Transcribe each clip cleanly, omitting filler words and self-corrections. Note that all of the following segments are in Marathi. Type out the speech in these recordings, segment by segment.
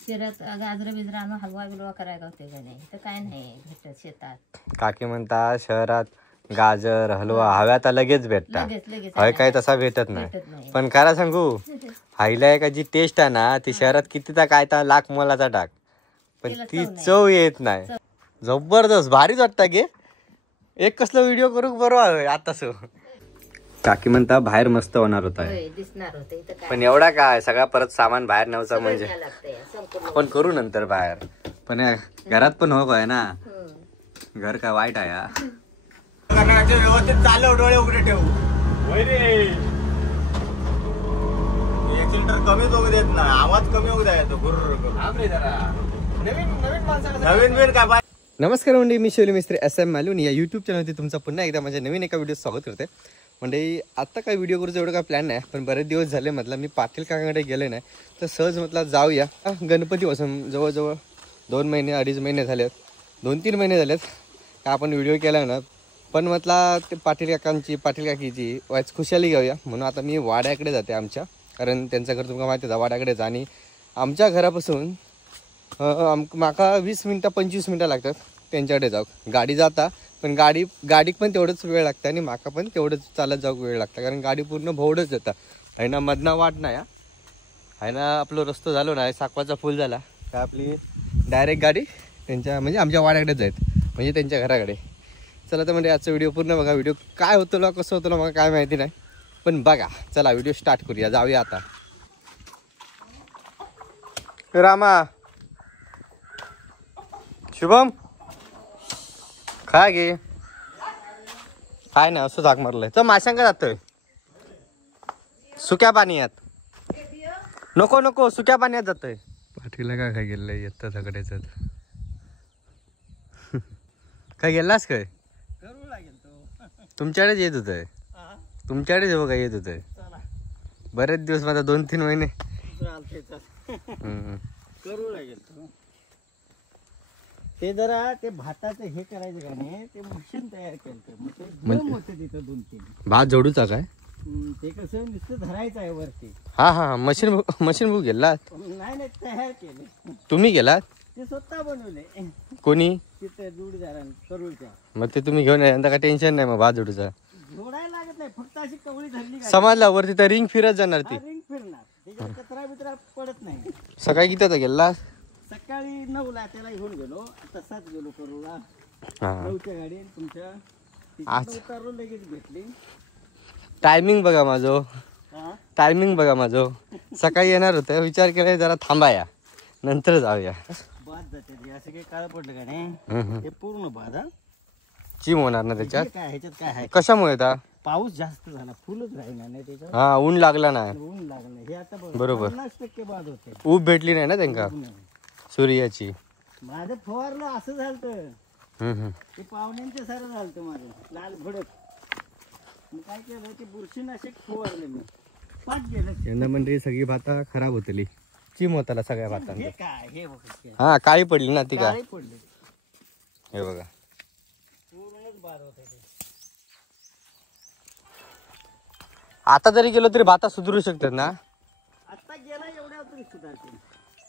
शहरात गाजर बिजर आणून हलवा बिलवा करायला होते का नाही तर काय नाही भेटत शेतात. काकी म्हणता शहरात गाजर हलवा हव्यात लगेच भेटता, हवे काही तसा भेटत नाही. पण खरा सांगू हायला का जी टेस्ट आहे ना ती शहरात कितीचा काय तर लाख मोलाचा टाक पण ती चव येत नाही. जबरदस्त भारीच वाटतं गे. एक कसला व्हिडिओ करू बरोबर आता सो. काकी म्हणता बाहेर मस्त होणार होता दिसणार होते पण एवढा काय सगळा परत सामान बाहेर नव्हता म्हणजे आपण करू नंतर बाहेर. पण घरात पण हो काय ना घर काय वाईट आहे. व्यवस्थित चालव डोळे उघडे ठेवू एक्सिलेटर कमी होऊ देत ना आवाज कमी होऊ द्यायचो नवीन बिन काय. नमस्कार म्हणजे मी शैली मिस्त्री SM मालून या यूट्यूब चॅनलवरती तुमचं पुन्हा एकदा माझ्या नवीन एका व्हिडिओ स्वागत करते. म्हणजे आता काय व्हिडिओ करूचं एवढं काय प्लॅन नाही पण बरेच दिवस झाले म्हटलं मी पाटील काकाकडे गेले नाही तर सहज म्हटलं जाऊया. गणपतीपासून जवळजवळ 2 महिने 2.5 महिने झालेत 2-3 महिने झालेत का आपण व्हिडिओ केला ना. पण म्हटलं ते पाटील काकीची वाच खुशाली घेऊया म्हणून आता मी वाड्याकडे जाते आमच्या. कारण त्यांचं घर तुम्हाला माहिती आहे वाड्याकडेच आणि आमच्या घरापासून माका 20 मिनटं 25 मिनटं लागतात त्यांच्याकडे जाऊ. गाडी जाता पण गाडीक पण तेवढंच वेळ लागतं आणि माका पण तेवढंच चालत जाऊ वेळ लागतं कारण गाडी पूर्ण भोवडच जातं आहे ना. मधना वाट नाही आहे ना आपलं रस्तो झालो ना साकवाचा फुल झाला का आपली डायरेक्ट गाडी त्यांच्या म्हणजे आमच्या वाड्याकडेच जायत म्हणजे त्यांच्या घराकडे. चला तर म्हणजे आजचा व्हिडिओ पूर्ण बघा. व्हिडिओ काय होतं कसं होतं मला काय माहिती नाही पण बघा. चला व्हिडिओ स्टार्ट करूया जाऊया आता. रामा शुभम काय गे काय नाही असं झाक मारलंय तर माशांका जातोय सुक्या पाण्यात. नको सुक्या पाण्यात जातोय. पाठीला काय गेलंय येत सगळेच काय गेलास काय तुमच्याकडेच येत होत तुमच्याकडेच बघा येत होत बरेच दिवस माझा 2-3 महिने करू लागेल ते जरा ते भाताचं हे करायचं का नाही ते मशीन तयार केलं होतं तिथं 2-3 भात जोडूचा काय ते कसं नुसतं धरायचं आहे वरती. हा मशीन बुक गेला नाही तयार केले तुम्ही गेलात ते स्वतः बनवले कोणी तिथं जोडीदारांनी करूच्या. मग ते तुम्ही घेऊन यंदा काय टेन्शन नाही मग भात जोडूचा जोडायला लागत नाही फक्त अशी कवळी धरली समजला वरती तर रिंग फिरत जाणार ती रिंग फिरणार त्याच्यात कचरा बिचरा पडत नाही. सकाळी किती गेला सकाळी 9ला त्याला घेऊन गेलो तसाच गेलो करूला 9च्या गाडी तुमच्या उतारलो लगेच भेटली. टायमिंग बघा माझं सकाळी येणार होतं विचार केला जरा थांबाया नंतर जाऊया. बाद जाते असं काही काळ पडलं का नाही हे पूर्ण बाद चिम होणार ना त्याच्यात काय ह्याच्यात काय आहे कशामुळे आता पाऊस जास्त झाला फुलच राहिला नाही त्याच्यात. हा ऊन लागला नाही ऊन लागलं हे आता बरोबर 50% बाद होते. ऊब भेटली नाही ना त्यांना सूर्याची. माझं फवारलं असं झालं ते पाहुण्यांच्या सारं झालं माझं लाल भडक. मग काय केलं ते बुरशीनाशक फवारले मी पाच गेलं यंदा म्हणजे सगळी भाता खराब होतली चिम होताला सगळ्या भातांना. हे काय हे बघ हा काळी पडली ना ती काय पडले हे बघा पूर्णच बाद होते ते. आता जरी गेलो तरी भाता सुधरू शकतात ना आता गेला एवढ्या तरी सुधारते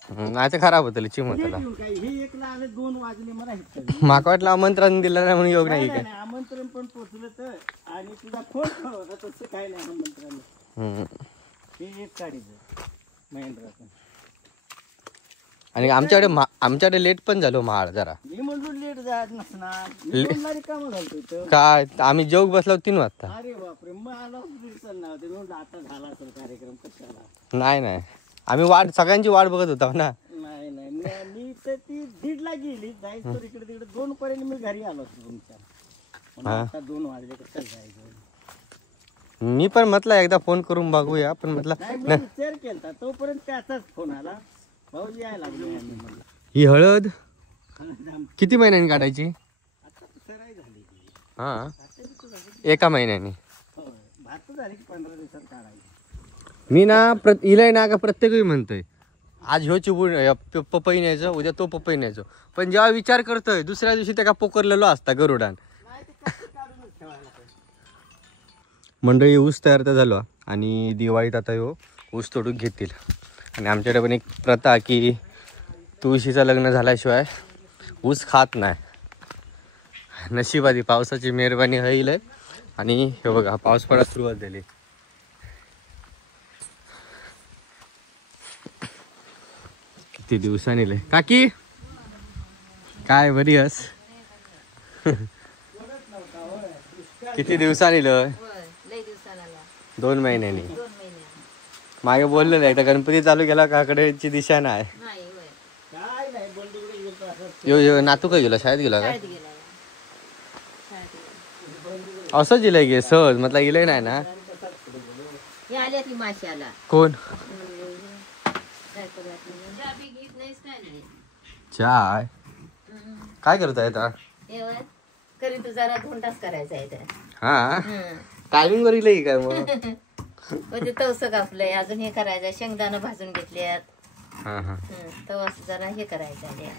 नाही तर खराब होतली चिम होताला. हे 1ला आले 2 वाजले मला माका वाटलं आमंत्रण दिलं नाही म्हणून योग नाही काय आमंत्रण पण पोचलं तर आणि तुझा फोन होता तसं काय नाही आमंत्रण हे एक काढीचं महेंद्राचं. आणि आमच्याकडे लेट पण झालो महाळ जरा मी म्हणलो लेट जात नसणार काम झालं काय आम्ही जेवक बसलो 3 वाजता. अरे बापरे मग आला चालणार होते म्हणलं आता झाला असेल कार्यक्रम कशाला. नाही आम्ही सगळ्यांची वाट बघत होता ना. नाही मी तर ती 1:30ला गेली जायचं इकडे तिकडे 2 पर्यंत मी घरी आलो होतो तुमच्या. आता 2 वाजले कसं जायचं. मी पण म्हटलं एकदा फोन करून बघूया पण म्हटलं विचार केला तोपर्यंत त्याचाच फोन आला भाऊजी यायला लागले. ही हळद किती महिन्यांनी काढायची. आता सराई झाली हा 1 महिन्यानी भात झाली की 15 दिवसात काढायची. मी ना इलाय ना का प्रत्येकही म्हणतोय आज ह्यो चिबूड पपई न्यायचं उद्या तो पपई न्यायचो पण जेव्हा विचार करतोय दुसऱ्या दिवशी त्या का पोकरलेलो असता गरुडान. मंडळी ऊस तयार तर झालो आणि दिवाळीत आता ह्यो ऊस तोडून घेतील. आणि आमच्याकडे पण एक प्रथा की तुळशीचं लग्न झाल्याशिवाय ऊस खात नाही. नशिबादी पावसाची मेहरबानी होईल आणि हे बघा पाऊस पडायला सुरुवात झाली. किती दिवसांनी लय काकी काय बरी हस. किती दिवसांनी लय लय दिवसाला 2 महिन्यांनी. 2 महिने मागे बोललेलं आहे गणपती चालू केला काकडेची दिशा नाही. नाही होय. काय नाही बंडूकडे गेलो असं यो यो नातू काय गेला शाळेत गेला काय शाळेत गेला या. शाळेत गेला. असंच गेलंय गे सहज म्हटलं गेलंय नाही ना. हे आल्या ती माशाला कोण काय करूया बी घेत नाहीस काय नाही. चाय काय करताय आता. हे होय. करी तू जरा 2 तास करायचा आहे तर. हा टायमिंग वर येईल काय मग. ते तवसं कापलंय अजून हे करायचं शेंगदाणं भाजून घेतल्यात. हा हा तवस जरा हे करायचं आहे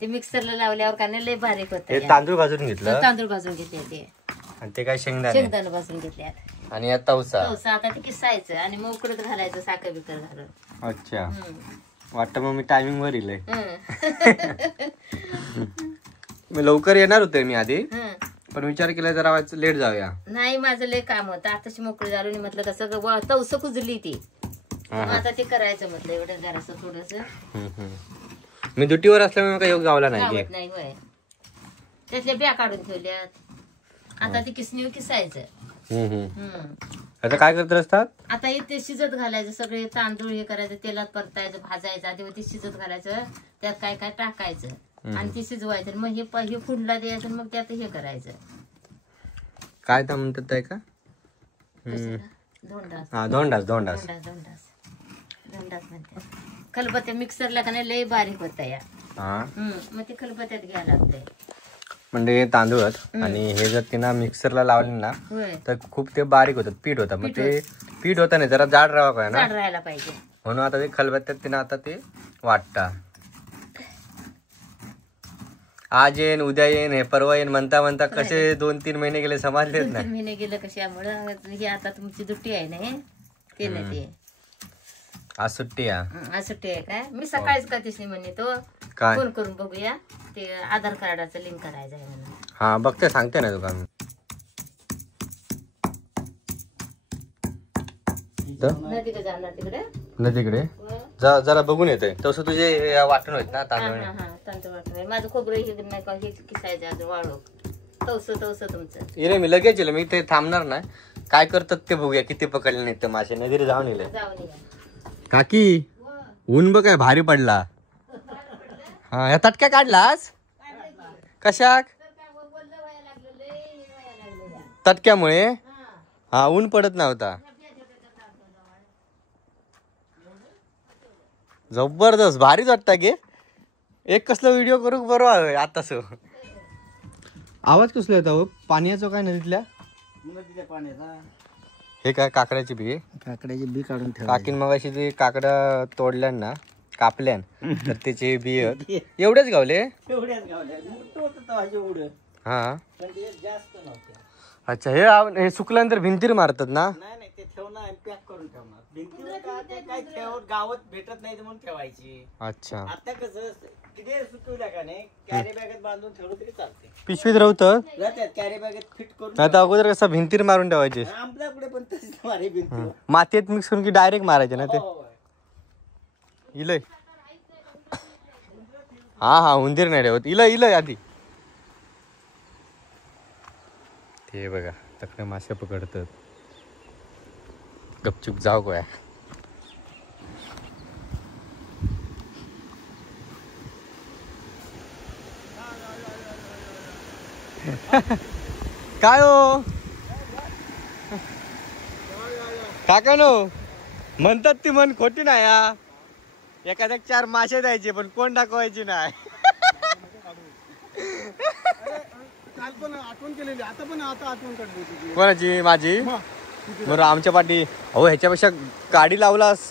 ते मिक्सरला लावल्यावर का नाही लय बारीक होत. हे तांदूळ भाजून घेतलं तांदूळ भाजून घेतले ते आणि ते काय शेंगदाणे शेंगदाणं भाजून घेतल्यात. आणि आता तवसा. तवसं आता ते किसायचं आणि मग उकडत घालायचं साखर बिकर घालून. अच्छा वाटतं मग मी टायमिंग वर येईल. मी लवकर येणार होते मी आधी पण विचार केला जरा लेट जाऊया. नाही माझं लय काम होतं आताशी मोकळी झालो आणि म्हटलं कसं तवसं कुजली ती आता ते करायचं म्हटलं एवढं जरासं थोडस. मी ड्युटीवर असल्यामुळे काही योग गावला नाही. नाही होय. त्यातल्या ब्या काढून ठेवल्यात आता ती किसणीवर किसायचं. आता काय करत असतात आता ते शिजत घालायचं सगळे तांदूळ हे करायचं तेलात परतायचं भाजायचं आधी ते शिजत घालायचं त्यात काय काय टाकायचं आणि ते शिजवायचं मग हे फुडला द्यायचं मग त्यात हे करायचं. काय तर म्हणतात आहे का धोंडास. हा धोंडास धोंडास म्हणतात. खलबत्त्या मिक्सरला का नाही लय बारीक होता या. मग ते खलबत्त्यात घ्यायला लागतंय. म्हणजे तांदूळ आणि हे जर तिनं मिक्सरला लावले ना तर खूप ते बारीक होतात पीठ होतं. मग ते पीठ होतं नाही जरा जाड राहावं काय ना जाड राहायला पाहिजे म्हणून आता ते खलबत्त्यात तिनं आता ते वाटता. आज येईन उद्या येईन हे परवा येईन म्हणता म्हणता कसे 2-3 महिने गेले समजलेच नाही. 2-3 महिने गेलं कशामुळं ही आता तुमची दुट्टी आहे ना ते नाही ते आज सुट्टी आहे. आज सुट्टी आहे काय. मी सकाळीच का तिसरी म्हणणे तो काय फोन करून बघूया ते आधार कार्डाचं लिंक करायचं आहे म्हणून. हा बघते सांगते ना तुका. नदीकडे जाणार तिकडे नदीकडे जरा बघून येतोय तसं तुझे वाटून होत ना तांदूळ. तांदूळ वाटून माझं खोबरं हे नाही का हे किसायचं अजून वाळू तवस तुमचं. इरे मी लगेच येईल मी ते थांबणार नाही काय करतात ते बघूया किती पकडले नाही तर मासे नदीला जाऊन येईल. काकी ऊन बघ काय भारी पडला. हा ह्या तटक्या काढलास कशाक तटक्यामुळे. हा ऊन पडत नव्हता. जबरदस्त भारीच वाटता गे. एक कसला व्हिडिओ करू बरोबर आताच. आवाज कसला येतो पाण्याचा काय नदीतल्या नदीच्या पाण्याचा. हे काय काकड्याची बी काकड्याची बी काढून ठेव. काकीन मग अशी जे काकड्या तोडल्यान ना कापल्यान तर त्याचे बी एवढेच गावले. एवढ्याच गावल्या मोठं होतं तेव्हा एवढं हा पण ते जास्त नव्हते. अच्छा हे सुकल्यानंतर भिंतीर मारतात ना. नाही ते ठेवणार आणि पॅक करून ठेवणार भिंतीवर का ते काय ठेव गावात भेटत नाही म्हणून ठेवायची. अच्छा आता कसं किती सुकवल्या का नाही कॅरी बॅगेत बांधून ठेवलं तरी चालते. पिशवीत राहतं जात्यात कॅरी बॅगेत फिट करून. आता अगोदर कसं भिंतीर मारून ठेवायचे आपल्याकडे पण तशीच मारे भिंती मातीत मिक्स करून की डायरेक्ट मारायचे ना ते. इलय हा उंदीर नाही ठेवत इलय आधी. ते बघा तकडे मासे पकडतात. गपचूप जाऊ काय. काय हो काका नो म्हणतात ती म्हण खोटी नाही. एखाद्या 4 मासे द्यायचे पण कोण दाखवायची नाही. आठवण केलेली आता पण आठवण काढली कोणाची माझी बरं आमच्या पाठी. अहो ह्याच्यापेक्षा काडी लावलास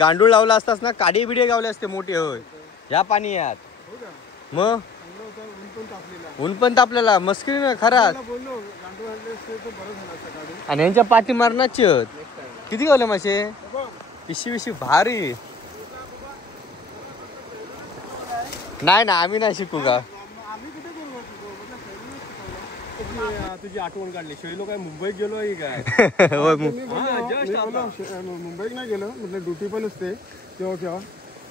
गांडूळ लावला असतास ना काडी बिडी गावले असते मोठी. होय या पाणी यात मग ऊन पण तापलेला मस्करी ना खराच. आणि यांच्या पाठी मारण्याची किती गावले मासे पिशवी भारी. नाही ना आम्ही नाही शिकू का. आम्ही कुठे गेलो तुझी आठवण काढली. शैलो काय मुंबईत गेलो आहे काय? होय मुंबईत नाही गेलो म्हटलं ड्युटी पण असते तेव्हा केव्हा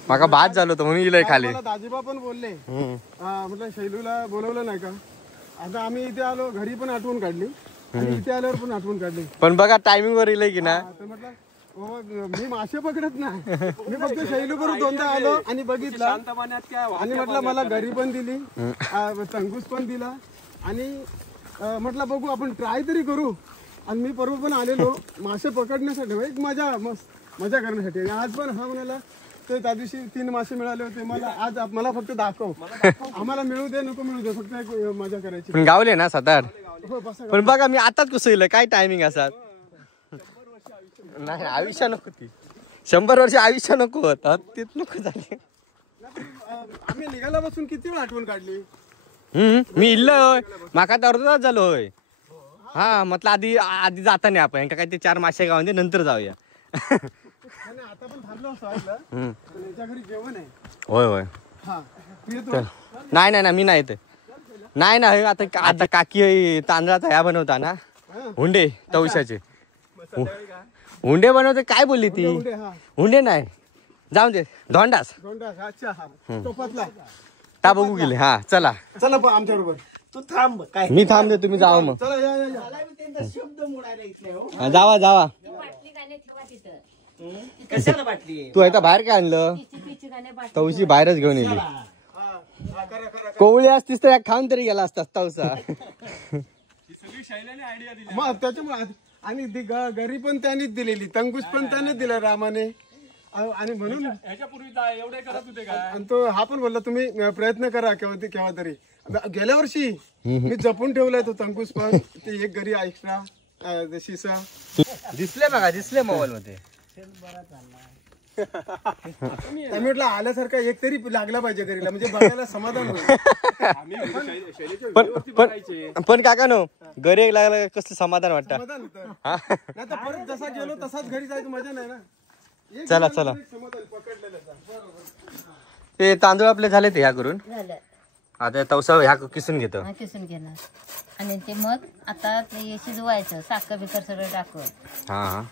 माका भात झालो होतं म्हणून इलय खाली. मला दाजीबा पण बोलले म्हटलं शैलूला बोलवलं नाही का. आता आम्ही इथे आलो घरी पण आठवण काढली आणि इथे आल्यावर पण आठवण काढली. पण बघा टायमिंग वर इलय की ना. तर म्हटलं मी मासे पकडत नाही. मी फक्त शैलू करून दोनदा आलो आणि बघितलं आणि म्हटलं मला घरी पण दिली तंगूस पण दिला आणि म्हटलं बघू आपण ट्राय तरी करू. आणि मी परवा पण आलेलो मासे पकडण्यासाठी एक मजा करण्यासाठी. आज पण हा म्हणाला ते त्या दिवशी 3 मासे मिळाले होते मला. आज मला फक्त दाखव. आम्हाला मिळू दे नको मिळू दे फक्त एक मजा करायची. पण गावले ना 7-8. हो बसा. पण बघा मी आताच कसं येईल काय टायमिंग असतात. नाही आयुष्य नको ती 100 वर्ष आयुष्य नको होत तेच नको झाले. आम्ही निघायला बसून किती वेळ आठवण काढली. मी इल्लोय माका तर अर्धा तास झालो होय. हा म्हटलं आधी जाता नाही आपण काय ते 4 मासे गावांचे नंतर जाऊया. आता पण थांबलो असतो याच्या घरी जेवण आहे. होय होय हा नाही मी नाही येते. नाही आता काकी तांदळाचा ह्या बनवता ना हुंडे तवशाचे हुंडे बनवते. काय बोलली ती हुंडे नाही जाऊन दे धोंडास अच्छा टोपातला ता बघू गेले. हा चला आमच्या बरोबर तू थांब काय मी थांबते तुम्ही जावा मग. चला या शब्द मोडायला इथले हो. जावा बाटली गाणे ठेवा तिथं. कशाला बाटली तू आता बाहेर काय आणलं. पिची गाणे बाटली तवशी बाहेरच घेऊन येली. कोवळी असतीस तर खाऊन तरी गेला असतास तवसा. मग त्याच्यामुळे आणि ती घरी पण त्यांनीच दिलेली तंगूस पण त्यानेच दिला रामाने आणि म्हणून एवढे करत होते का. आणि तो हा पण बोलला तुम्ही प्रयत्न करा केव्हा तरी. गेल्या वर्षी मी जपून ठेवलाय तो तंगूस पण ते एक घरी एक्स्ट्रा शिसा दिसले बघा दिसले मोबाईल मध्ये. म्हटलं आल्यासारखा एक तरी लागला पाहिजे घरीला म्हणजे बघायला समाधान होईल. पण काका नो घरी एक लागला कसं समाधान वाटतं. समाधान होतं. नाही तर परत जसा गेलो तसाच घरी जायचं मजा नाही ना. चला ते तांदूळ आपले झाले ते ह्या करून झालं. आता तवसा ह्या किसून घेतो. किसून घेणार आणि ते मग आता ते शिजवायचं साखर बिकर सगळं टाकून. हा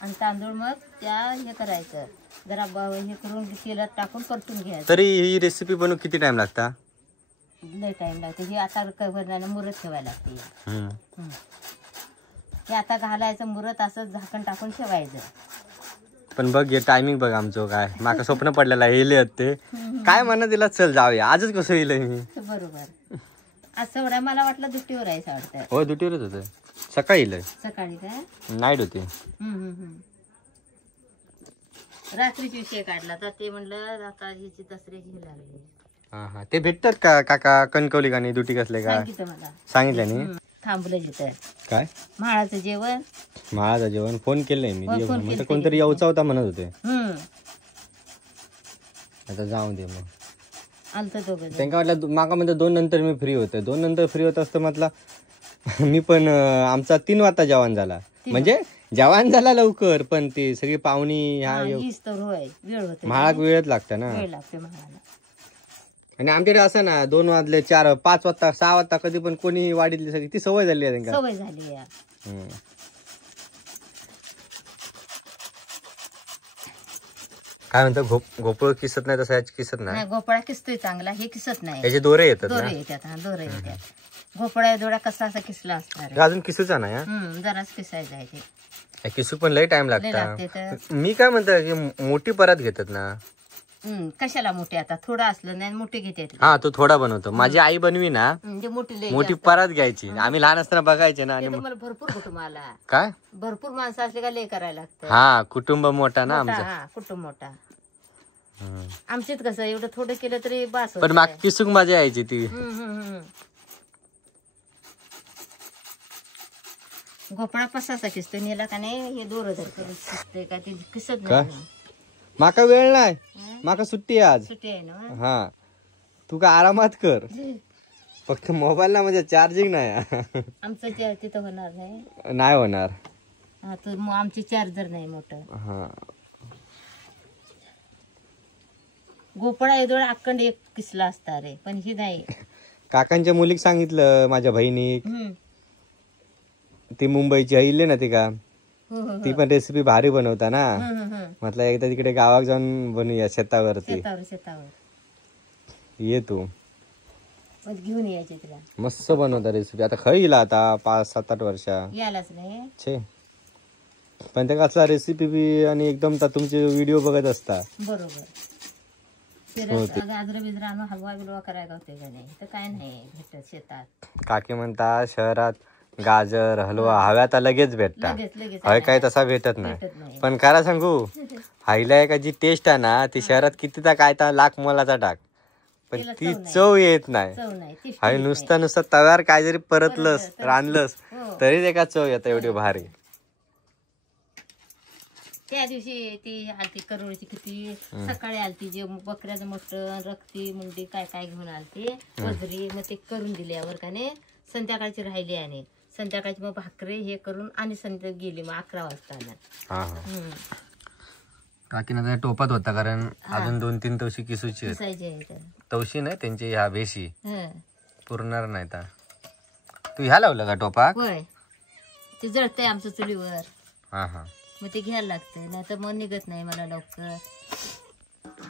आणि तांदूळ मग त्या हे करायचं जरा हे करून तेलात टाकून परतून घ्यायचं. तरी ही रेसिपी बनवून किती टाइम लागता. लय टाइम लागते. हे आता करण्याला मुरत ठेवायला लागते. हे आता घालायचं मुरत असं झाकण टाकून ठेवायचं. पण बघ हे टायमिंग बघ आमचं काय माका स्वप्न पडलेला येले ते काय म्हणत दिला चल जाऊया आजच कसं येईल मी. बरोबर आज सवडा मला वाटलं दुट्टीवर आहे वाटतं. हो दुटीवरच होतं सकाळी येईल सकाळी काय नाईट होते. रात्रीची विषय काढला तर ते म्हणलं आता हिची दसऱ्याची हे लागली. हा ते भेटतात का काका कणकवली का नाही दुटी कसले का सांगितलं मला सांगितलं नाही. थांबलं तिथं काय म्हाळाचं जेवण माझं जेवण फोन केलंय मी हो, फोन म्हणजे कोणतरी यावचा होता म्हणत होते. हम्म आता जाऊ दे मग आलतं दोघं त्यांना वाटलं माका म्हणजे 2 नंतर मी फ्री होते. 2 नंतर फ्री होत असतं म्हटलं मी पण आमचा 3 वाजता जेवण झाला म्हणजे जेवण झाला लवकर पण ते सगळी पाहुणी ह्या वेळ होते महाग वेळच लागतं ना. वेळ लागते म्हाळाला. आणि आमच्याकडे असं ना 2 वाजले 4 5 वाजता 6 वाजता कधी पण कोणी वाढीतली सगळी ती सवय झाली आहे त्यांना. सवय झाली यार. काय म्हणतो गोपळ किसत नाही तसं किसत नाही. नाही गोपाळा किसतोय चांगला हे किसत नाही. याचे दोरे येतात ना. दोरे येतात. हा दोरे येतात. गोपाळा दोडा कसा असा किसला असणार. अजून किसूचा नाही. जराच किसायचा आहे ते. किसू पण लय टाइम लागते लागता. मी काय म्हणतो की मोठी परत घेतात ना. कशाला मोठे आता थोडं असलं नाही मोठे घेते. हा तो थोडा बनवतो. माझी आई बनवी ना म्हणजे मोठी मोठी परत घ्यायची. आम्ही लहान असताना बघायचे ना. आणि मला भरपूर कुटुंब आला काय भरपूर माणसं असले का लय करायला लागतं. हा कुटुंब मोठा ना आमचं. हा कुटुंब मोठा. आमच्यात कसं एवढं थोडं केलं तरी बास. पण माग किसूक मजा यायची ती. गोपळा पसासा किसतोय नेला का नाही हे दोर किसतोय का ते किसत नाही. माका वेळ नाही माका सुट्टी आहे आज. सुट्टी आहे ना. हा तू का आरामात कर फक्त मोबाईल ना म्हणजे चार्जिंग नाही. आमचं तिथं होणार नाही. नाही होणार. हा तर आमचे चार्जर नाही मोठं. हा गोपळा येदोळ अखंड एक किसला असता रे, पण ही नाही. काकांच्या मुलीक सांगितलं माझ्या बहिणीक, हम्म. ती मुंबईची आईले ना ती का, हो, हो, हो. ती पण रेसिपी भारी बनवता ना. हम्म, हम्म, हम्म. म्हटलं एकदा तिकडे गावात जाऊन बनवूया शेतावरती. शेतावर ये तू, मग घेऊन यायचे तिला. मस्त बनवता रेसिपी. आता खाईला आता 5-7-8 वर्षा यायलाच नाही. छे, पण ते कसला रेसिपी बी आणि एकदम तुमचे व्हिडिओ बघत असता. बरोबर. हो ते. गाजर बिजर आणून हलवा बिलवा करायला होते का नाही, तर काय नाही भेटत शेतात. काकी म्हणता शहरात गाजर हलवा हव्या लगेच भेटता, लगेच हय काय तसा भेटत नाही. भेटत नाही. पण खरा सांगू, हायला एका जी टेस्ट आहे ना ती शहरात कितीदा काय तर लाख मोलाचा टाक, पण तिला ती चव नाही. चव येत नाही. चव नाही ती हाय नुसतं तव्यावर काय जरी परतलंस तर- रांधलंस हो. तरी एका चव येतं एवढी भारी. त्या दिवशी ती आलती करोळची किती सकाळी आलती, जे बकऱ्याचं मटण रक्ती मुंडी काय काय घेऊन आलती वजरी, मग ते करून दिल्यावर का नाही संध्याकाळची राहिली, आणि संध्याकाळची मग भाकरी हे करून आणि संध्या गेली मग 11 वाजता. हा हा. काकीना टोपात होता कारण अजून 2-3 तवशी किसूची आहेत. दिसायचे. तवशी नाही त्यांची ह्या भेशी हं. पुरणार नाही. तू ह्या लावलं का टोपा? होय, ते जळतंय आमच्या चुलीवर, हा हा. मग ते घ्यायला लागतंय, नाही तर मग निघत नाही मला लवकर.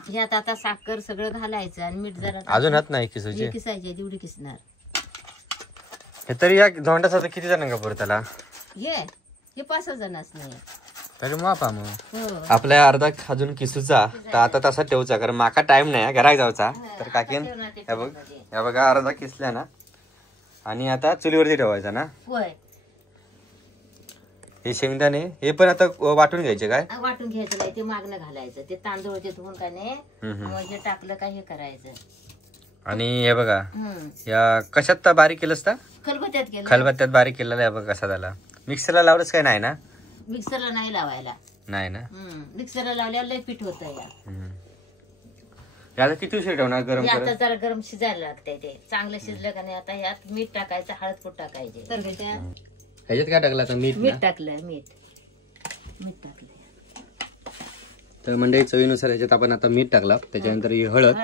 ह्यात आता साखर सगळं घालायचं आणि मीठ जरा अजून हात नाही किसूची. किसायचे, तेवढी किसणार. हे तरी या धोंडासाठी किती जणांका पुरताला? हे 5 जणच नाही. तरी मापा मग हो. आपल्या अर्धा अजून किसूचा तर आता तसा ठेवचा, कारण माका टाइम नाही घरात जाऊचा. तर काकीन हे बघा अर्धा किसल्या ना, आणि आता चुलीवरती ठेवायचा ना. होय, हे शेंगदाणे हे पण आता वाटून घ्यायचे काय? वाटून घ्यायचं नाही, ते मागणं घालायचं, ते तांदूळ ते धुवून का नाही मग हे टाकलं का हे करायचं. आणि हे बघा या कशात तर बारीक केलंस का? खलबत्त्यात केलं. खलबत्त्यात बारीक केलेला आहे बघा कसा झाला. मिक्सरला लावलंच काय नाही ना? मिक्सरला नाही लावायला. नाही ना. मिक्सरला लावल्यावर लय पीठ होतं या. आता किती उशीर ठेवणार गरम हे आता करत? जरा गरम शिजायला लागतंय, ते चांगलं शिजलं का नाही आता ह्यात मीठ टाकायचं, हळद पूड टाकायचे. तर ह्याच्यात काय टाकलं आता? मीठ मीठ ना? टाकलं, मीठ टाकलं. तर मंडळी चवीनुसार ह्याच्यात आपण आता मीठ टाकला, त्याच्यानंतर ही हळद.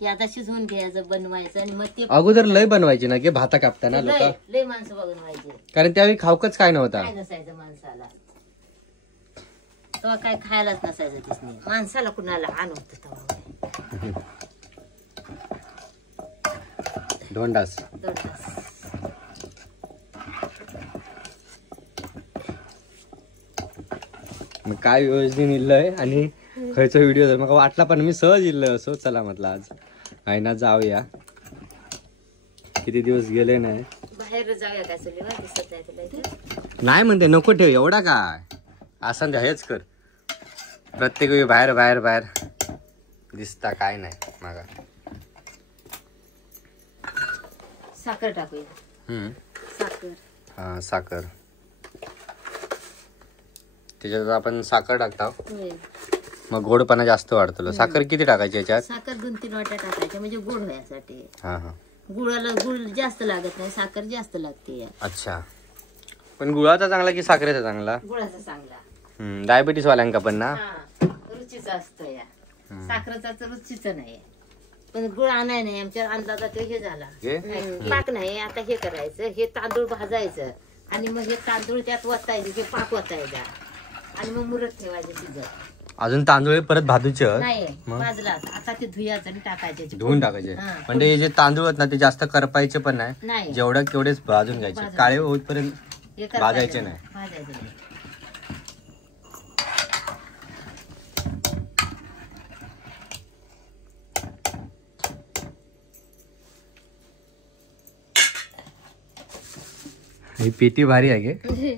हे आता शिजवून घ्यायचं, बनवायचं, आणि मग ते अगोदर लय बनवायची ना की भाता कापताना लोक, लय माणसं बनवायचे, कारण त्यावेळी खाऊकच काय नव्हता. काय नसायचं माणसाला तेव्हा, काय खायलाच नसायचं तिसने. माणसाला कुणाला आण होत तेव्हा. दोंडास मग काय व्यवस्थित इल्लय आणि खयचा व्हिडिओ जर मला वाटला, पण मी सहज इल्लय असो. चला म्हटलं आज आहे ना जाऊया, किती दिवस गेले नाही. बाहेर जाऊया काय चुलीवर, दिसत नाही तुला इथे? नाही म्हणते नको ठेव एवढा काय असं द्या, हेच कर. प्रत्येक वेळी बाहेर बाहेर बाहेर दिसता काय नाही मागा. साखर टाकूया. साखर, हा साखर. त्याच्यात आपण साखर टाकता, होय. मग गोडपणा जास्त वाढतो. साखर किती टाकायची याच्यात? साखर 2-3 वाट्या टाकायच्या, म्हणजे गोड व्हायसाठी. हा हा. गुळाला गुळ जास्त लागत नाही, साखर जास्त लागते. अच्छा, पण गुळाचा चांगला की साखरेचा चांगला? गुळाचा चांगला. डायबिटीस वाल्यांका पण ना रुचीचा असतो या. साखरेचा तर रुचीचा नाही, पण गुळ आणाय नाही. आमच्या अंदाजा तो हे झाला पाक नाही. आता हे करायचं, हे तांदूळ भाजायचं आणि मग हे तांदूळ त्यात वतायचे, हे पाक वतायचा आणि मग मुरत ठेवायचे शिजत. अजून तांदूळ परत भाजूचे नाही भाजला आता ते धुयाचं आणि टाकायचे, धुवून टाकायचे. म्हणजे हे जे तांदूळ आहेत ना ते जास्त करपायचे पण नाही, जेवढं तेवढेच भाजून घ्यायचे, काळे होईपर्यंत भाजायचे नाही. भाजायचे नाही. ही पेटी भारी आहे गे,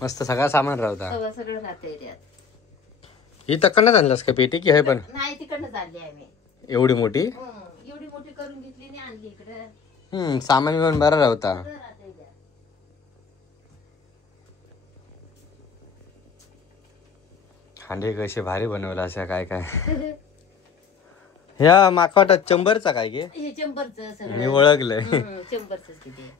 मस्त सगळं सामान राहता. सगळं राहतंय त्यात. ही तक्कडनच आणलास का पेटी की आहे पण? नाही, तिकडनं आणली आम्ही. एवढी मोठी? एवढी मोठी करून घेतली आणि आणली इकडे. सामान पण बरा राहता. हांडे कसे भारी बनवला अशा काय काय. ह्या माका वाटत चंबरचा काय गे? हे चंबरचं सगळं मी ओळखलंय. चंबरच किती.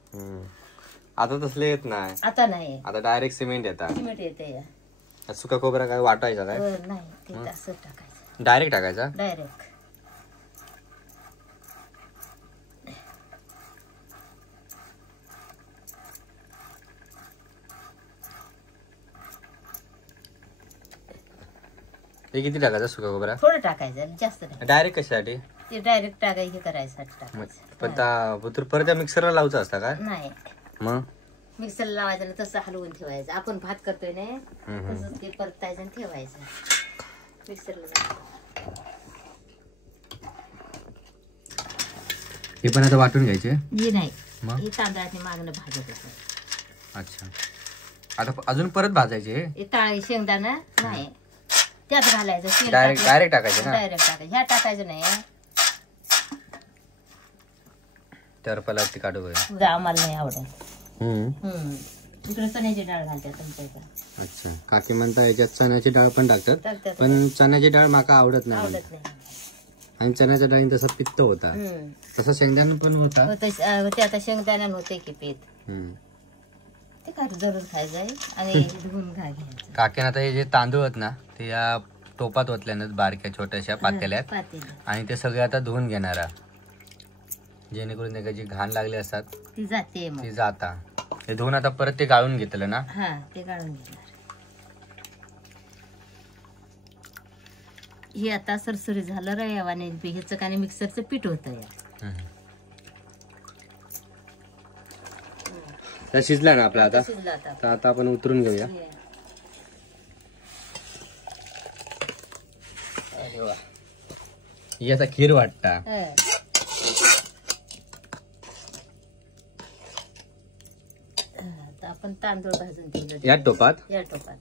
आता तसले येत नाही, आता नाही, आता डायरेक्ट सिमेंट येतात. सिमेंट येते या. सुका खोबरा काय वाटायचा काय? नाही, ते असं टाकायचं डायरेक्ट टाकायचा. डायरेक्ट. हे किती टाकायचं सुका खोबरा? थोडं टाकायचं, जास्त नाही. डायरेक्ट कशासाठी? ते डायरेक्ट टाकायचं, करायसाठी टाकायचं. पण परत त्या मिक्सरला लावचं असता का? नाही, मग मिक्सरला लावायचं ना, तसं हलवून ठेवायचं. आपण भात करतोय ना तसंच ते परतायचं आणि ठेवायचं मिक्सरला. हे पण आता वाटून घ्यायचे? हे नाही, मग? हे तांदळाने मागणं भाजत होतं. अच्छा, आता अजून परत भाजायचे? हे ताळी शेंगदाणा नाही त्यात घालायचं. डायरेक्ट टाकायचं ना? डायरेक्ट टाकायचं. ह्या टाकायचं नाही, तर पहिला ते काढू बघा. आम्हाला नाही आवडत. इकडे चण्याची डाळ घालतात तुमच्या इथं. अच्छा, काकी म्हणता याच्यात चण्याची डाळ पण टाकतात, टाकतात. पण चण्याची डाळ माका आवडत नाही. आवडत नाही. आणि चण्याच्या डाळीने तसा पित्त होता, तसा शेंगदाणा पण होता. होते आता शेंगदाण्यानं होते की पीठ. ते काय जरूर खायचं आहे आणि धुवून घ्यायचं. काकीनं आता हे जे तांदूळ आहेत ना ते या टोपात ओतल्यानं बारक्या छोट्याशा पातेल्यात, पातेलं. आणि ते सगळे आता धुवून घेणारा, जेणेकरून त्याची जी घाण लागली असतात ती जाते मग. ती जाता. हे धुवून आता परत ते गाळून घेतलं ना? हा, ते गाळून घेणार. हे आता सरसरी झालं रयावाने. ह्याचं का मिक्सरचं पीठ होतं या. शिजला ना आपला आता? शिजलं आता. तर आता आपण उतरून घेऊया. ही आता खीर वाटता. आपण तांदूळ भाजून ठेवलं या टोपात? या टोपात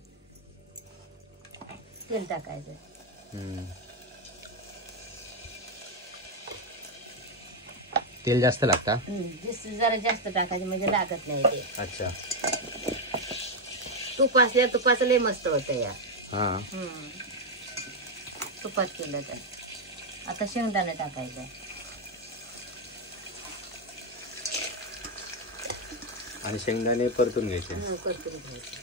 तेल टाकायचं. तेल जास्त लागता? जरा जास्त टाकायचं म्हणजे लागत नाही ते. अच्छा, तूप असल्या तुपाचं लय मस्त होतं या. हा, तुपात केलं तर. आता शेंगदाणा टाकायचं आणि शेंगदाणे परतून घ्यायचे. परतून घ्यायचं.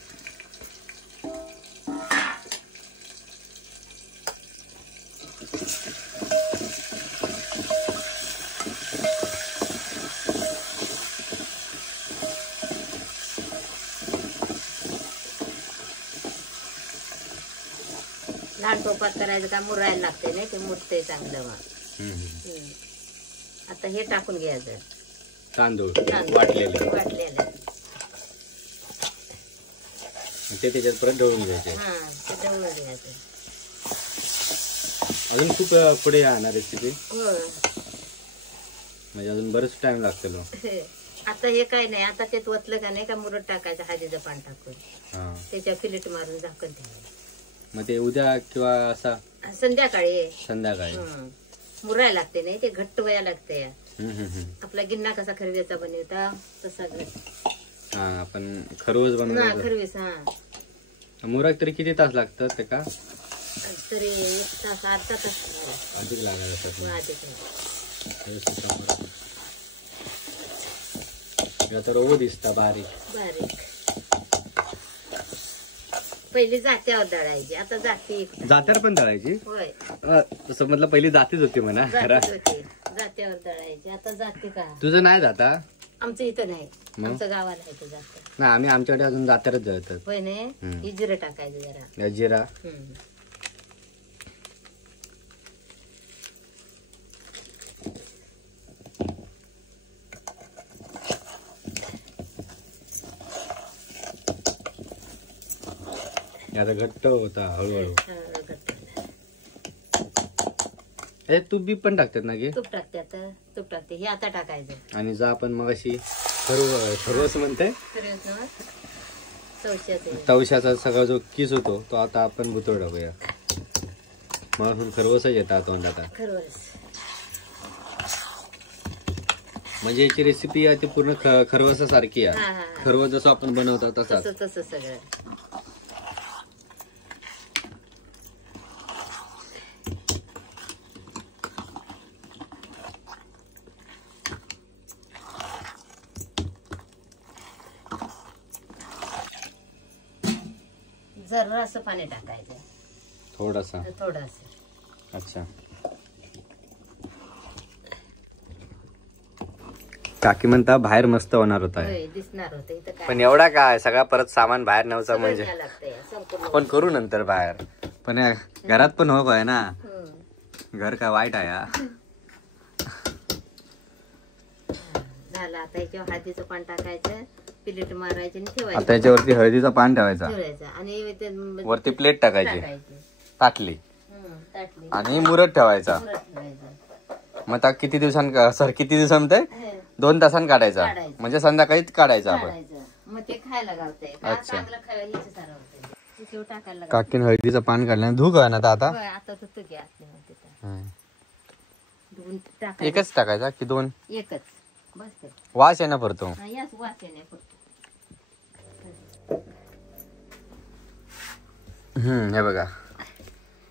लहान टोपात करायचं का मुरायला लागते नाही, ते मुरतंय चांगलं. मग आता हे टाकून घ्यायचं तांदूळ वाटलेले, ते त्याच्यात परत ढवळून घ्यायचे. हा, ते ढवळून घ्यायचं. अजून खूप पुढे येणार रेसिपी, हो. म्हणजे अजून बरंच टाइम लागतो. आता हे काय नाही, आता ते ओतलं का नाही का मुरत टाकायचं हळदीचं पान टाकून, त्याच्या फिलेट मारून झाकण ठेवायचं. मग ते उद्या किंवा असा संध्याकाळी मुरायला लागते नाही, ते घट्ट व्हायला लागते. आपला गिन्ना कसा खरवेचा बनवता तसा घट्ट. हा, आपण खरवस बनवतो. खरवेस. हा, मुराक तरी किती तास लागतात ते का? तरी 1 तास अर्धा तास अधिक लागणार असतात. आता रोज दिसता बारीक बारीक. पहिली जात्यावर दळायची, आता जात्यावर पण दळायची. होय, तसं म्हटलं पहिली जातीच होती म्हणा. जात्यावर दळायची, आता जाते का? तुझं नाही जाता? आमचं इथं नाही, आमचं गावाला आहे जातं. नाही, आम्ही आमच्याकडे अजून जात्यावरच जळतात. होय नाही, जिरं टाकायचं जरा. जिरा. आता घट्ट होता हळूहळू. तूप बी पण टाकतात ना गे? तूप टाकते. हे आता टाकायचं. आणि जा आपण मग अशी खरवस म्हणते, तवशाचा सगळा जो किस होतो तो आता आपण बुतळ टाकूया. मग खरवसच येतात तोंडात. म्हणजे याची रेसिपी आहे ती पूर्ण खरवसासारखी आहे. खरवस जसं आपण बनवतो तसं सगळं. जरासं पाणी टाकायचं, थोडासा. अच्छा, काकी म्हणता बाहेर मस्त होणार होता, दिसणार होतं. पण एवढा काय सगळा परत सामान बाहेर नव्हता. म्हणजे आपण करू नंतर बाहेर, पण घरात पण हो काय ना, घर काय वाईट आहे हा. झालं आता याच्यावर हळदीचं पान टाकायचं, प्लेट मारायची आणि ठेवायचं. आता याच्यावरती हळदीचं पान ठेवायचा, आणि ते वरती प्लेट टाकायची ताटली ताटली आणि मुरत ठेवायचा. मग आता किती दिवसांमध्ये 2 तासांनी काढायचा, म्हणजे संध्याकाळीच काढायचा आपण. मग ते खायला गावतंय. अच्छा. टाकायला काकीन हळदीचं पान काढलं धुक ना आता आता तर घ्या एकच टाकायचा की 2? एकच बस. वास आहे ना परतो. याच वास आहे ना. हे बघा,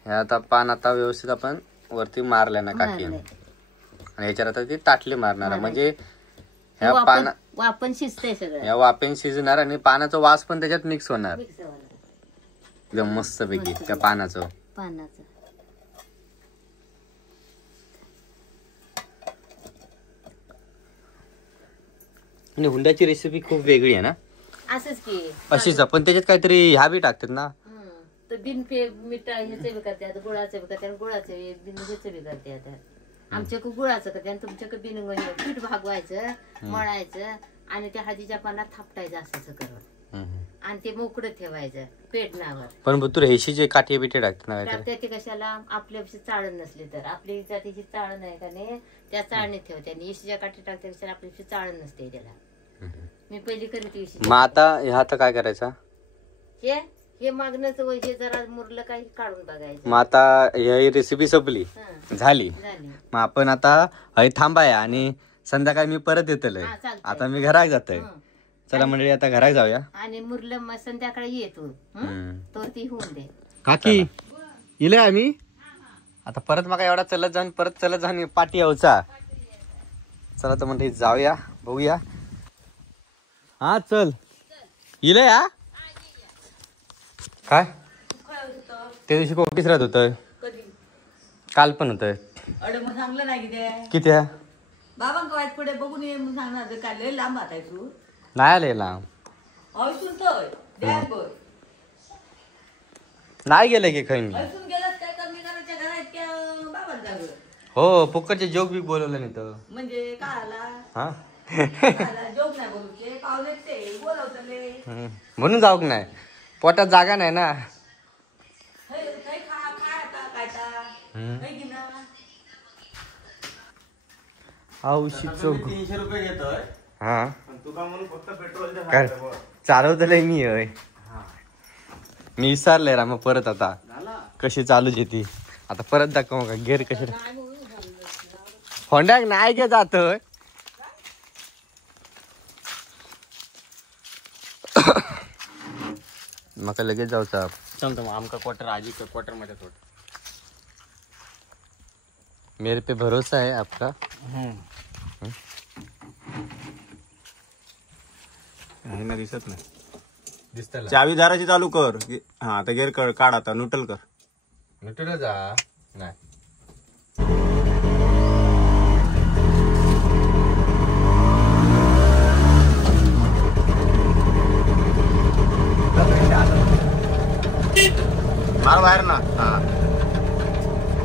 हे आता पान आता व्यवस्थित आपण वरती मारल्या ना काकी, आणि याच्यावर आता ती ताटली मारणार आहे. म्हणजे ह्या पाना वापन शिजतंय सगळं, या वापेन शिजणार आणि पानाचा वास पण त्याच्यात मिक्स होणार एकदम मस्त पैकी त्या पानाचं. आणि हुंड्याची रेसिपी खूप वेगळी आहे ना. असंच की अशीच, पण त्याच्यात काहीतरी ह्या बी टाकतात ना. तर बिन मीठ ह्याचे बी करतात, गुळाचे बी करतात, गुळाचे बिन ह्याचे बी करतात. आमच्याकडे गुळाचं करते आणि तुमच्याकडे बिन पीठ भागवायचं, मळायचं आणि त्या हळदीच्या पानात थापटायचं असं करून, आणि ते मोकळं ठेवायचं पेडणावर. पण तू हेशी जे काठी बिटे टाकतात ते कशाला, आपल्यापेक्षा चाळण नसली तर, आपली जातीची चाळण आहे का नाही त्या चाळणीत ठेवते, आणि इशीच्या काठी टाकते आपल्यापेक्षा चाळण नसते त्याला. मी पहिली करीत इशी. मग आता ह्या आता काय करायचा, हे मागणंच वय जरा मुरलं काही काढून बघायचं. मग आता ही रेसिपी संपली झाली, मग आपण आता हळद थांबाया आणि संध्याकाळी मी परत येतलोय. आता मी घरात जातोय. चला मंडळी आता घरात जाऊया. आणि मुरलं मग संध्याकाळी येतो तर ती होऊन दे. काकी इले आम्ही आता परत मग एवढा चलत जाऊन पाठी यावचा. चला तर म्हणजे जाऊया, बघूया. हा चल इले या. काय त्या दिवशी कोटीच राहत होत, काल पण होत. मग सांगलं नाही किती बाबांका वाईट पुढे बघून ये म्हणून सांगणार काय लांब आहे तू नाही आले लांब नाही गेले की खै मी. गेलास काय कमी करायच्या घरात बाबांचा घर. हो फुकटचे जोक बी बोलवलं नाही तर म्हणजे काय आला हा जोक नाही बोलते पावले ते बोलवतले म्हणून जाऊक नाही, पोटात जागा नाही ना. काही खा आता काय की ना. 300 रुपये घेतोय. हा तुका म्हणून फक्त पेट्रोलच्या काय चालवतलंय मी होय. मी विसरले रा. मग परत आता कशी चालूच येते आता परत दाखव का गेअर कशी. होंड्याक नाही गे जात मका लगेच जाऊचा. सांगतो मग आमका क्वार्टर आजी क्वार्टर मध्ये थोड. मेरे पे भरोसा है आपका. ना दिसत नाही. दिसत चावी दाराची चालू कर. हा आता गेअर काढ, आता न्यूट्रल कर. न्यूट्रल जा नाही. मार बाहेर ना.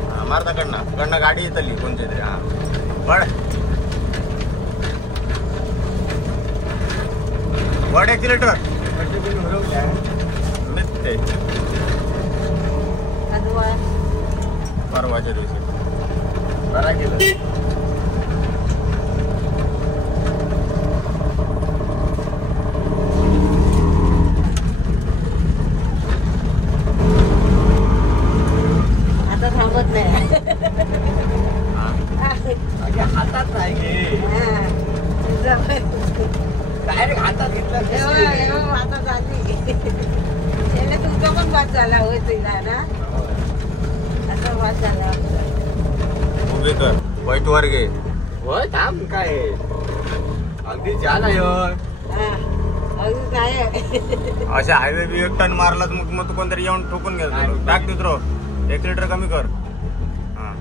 हा मार कडनं गाडी येतली कोणती तरी. हा वड एक्सिलेटर निघते परवाच्या दिवशी बरा केलं. आता थांबत नाही. हातात नाही घे, डायरेक्ट हातात घेतलं. आता झाली तुमचा पण वाद झाला होय तिला ना. असा वाद झाला. उभे कर, वाईट वर घे. होय थांब काय अगदी छान आहे. अजून काय असे हायवे बी 1 टन मारला मग तू कोणतरी येऊन ठोकून घ्यायचं. टाक तिथं 1 लिटर कमी कर. हा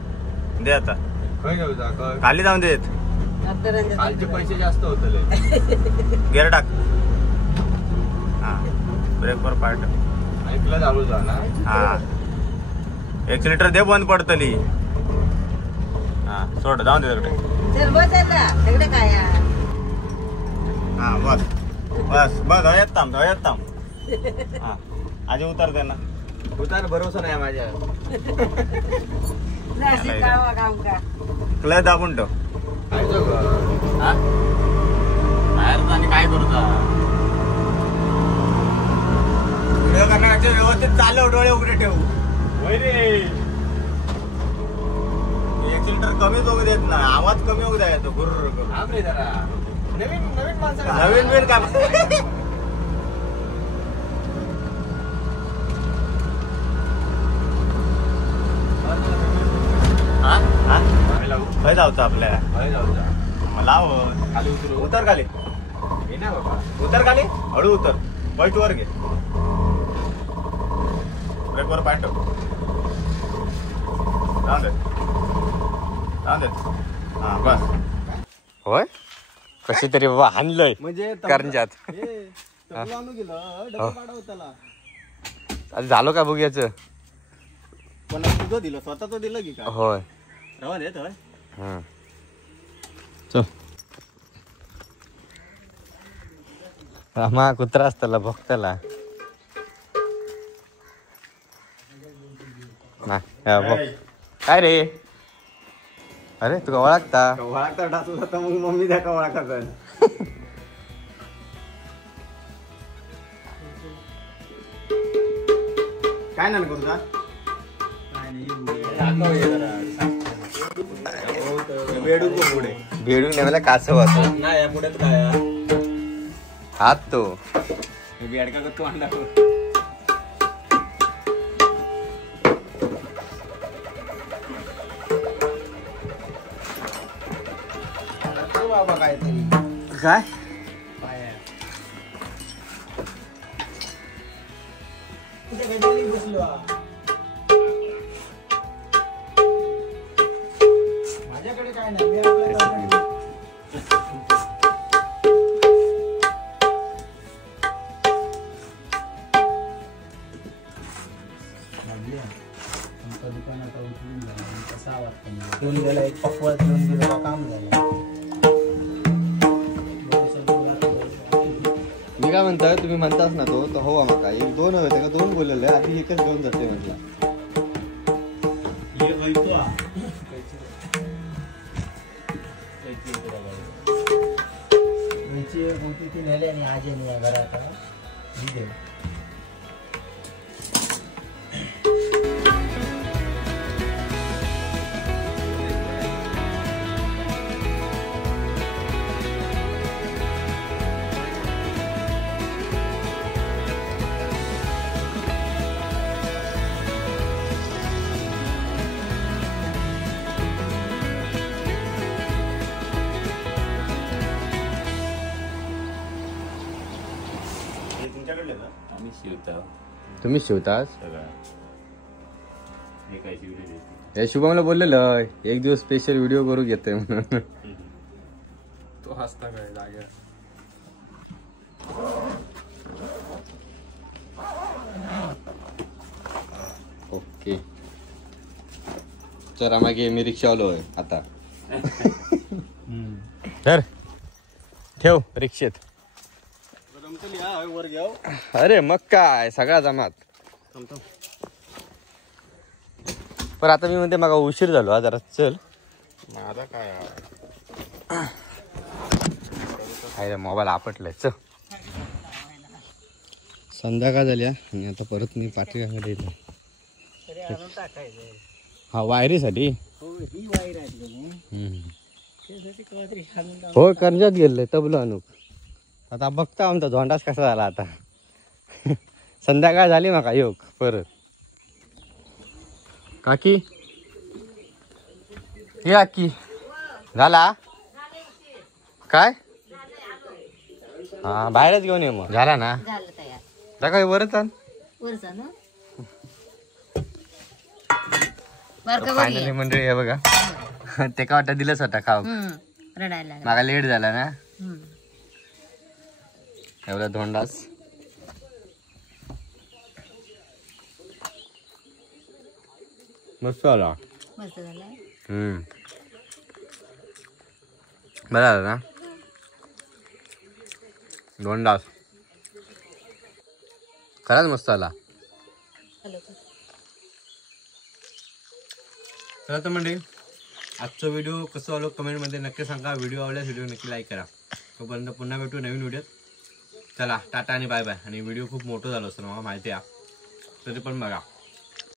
दे आता खाली जाऊन देत. कालचे पैसे जास्त होतले. गेअर टाक. हा ब्रेक वर पार्ट ऐकलं जाऊ जा ना. हा 1 लिटर दे बंद पडतली. हा सोड जाऊन दे तिकडे. चल बस आता सगळे काय हा बस बस बस हयात थांब हा आजी उतरते ना. उतार भरोसा नाही माझ्या. काम का क्लच दाबून ठेव. हा बाहेर आणि काय करू व्हिडिओ करण्यापेक्षा व्यवस्थित चालव, डोळे उघडे ठेवू. होय रे 1 लिटर कमी होऊ देत ना, आवाज कमी होऊ द्या येतो गुर्र रे जरा. नवीन माणसं नवीन काम. खय जाऊचं आपल्या लाव खाली उतर खाली उतर खाली हळू उतर. पैट वर घे. ब्रेकवर पाय ठेव. हा बस. होय कशी तरी बाबा हाणलंय म्हणजे करंजात. आणू गेलं डबा पाडवताला. आता झालो का बघूयाच. पण तुझं दिलं स्वतःच दिलं की काय? होय रवा देत होय. चल रामा कुत्रा असताला भक्ताला ना. काय रे? अरे तुका ओळखता? ओळखता टाकला तर मग मम्मी त्या का ओळखायचं. काय नाही करू का? बेडूक नेमला कासव असो नाही पुढे काय हात तो बेडका करतो अंडा. बाबा काय तरी काय बसलो माझ्याकडे काय नाही. मी आपल्या दुकानात उचलून झाला कसा वाटतं घेऊन गेला एक पकवाज घेऊन गेला काम झालं. मी काय म्हणतोय तुम्ही म्हणताच ना तो हवा माका 1-2 हवे का 2 बोललेलं आधी एकच घेऊन जाते म्हटलं. ती नेल्या आणि आज नाही घरात तुम्ही शिवताच. हे शुभमला बोललेलं एक दिवस स्पेशल व्हिडिओ करू घेतोय म्हणून. तो हसता काय जागा. ओके चला मागे मी रिक्षावालो आहे आता. धर ठेव रिक्षेत. वर घ्या. अरे मग काय सगळा जमात. पण आता मी म्हणते मग उशीर झालो हा जरा. चल माझा काय रे मोबाईल आपटलाय. चल संध्याकाळ झाली आणि आता परत मी पाटीलकडे येतो. हा वायरीसाठी हो कर्जात गेले तबलो अनुक. आता बघता आमचा झोंडाच कसा झाला आता. संध्याकाळ झाली माका योग परत. काकी हे काकी झाला काय? हा बाहेरच घेऊन ये मग. झाला ना झालं तयार. दाखव वरच आण. वरचा ना बारका फायनली बघूया. म्हणजे हे बघा ते का वाटत दिलंच होता खाऊ. रडायला लागला. मागा लेट झाला ना हम्म. एवढा धोंडास. मस्त आला. मस्त झालं. बरं आला ना 2 तास खरंच मस्त आला. चला तर म्हणजे आजचा व्हिडिओ कसं आलो कमेंटमध्ये नक्की सांगा. व्हिडिओ आवडल्यास व्हिडिओ नक्की लाईक करा. तोपर्यंत पुन्हा भेटू नवीन व्हिडिओत. चला टाटा आणि बाय बाय. आणि व्हिडिओ खूप मोठं झालं असतं मला माहिती आहे तरी पण बघा.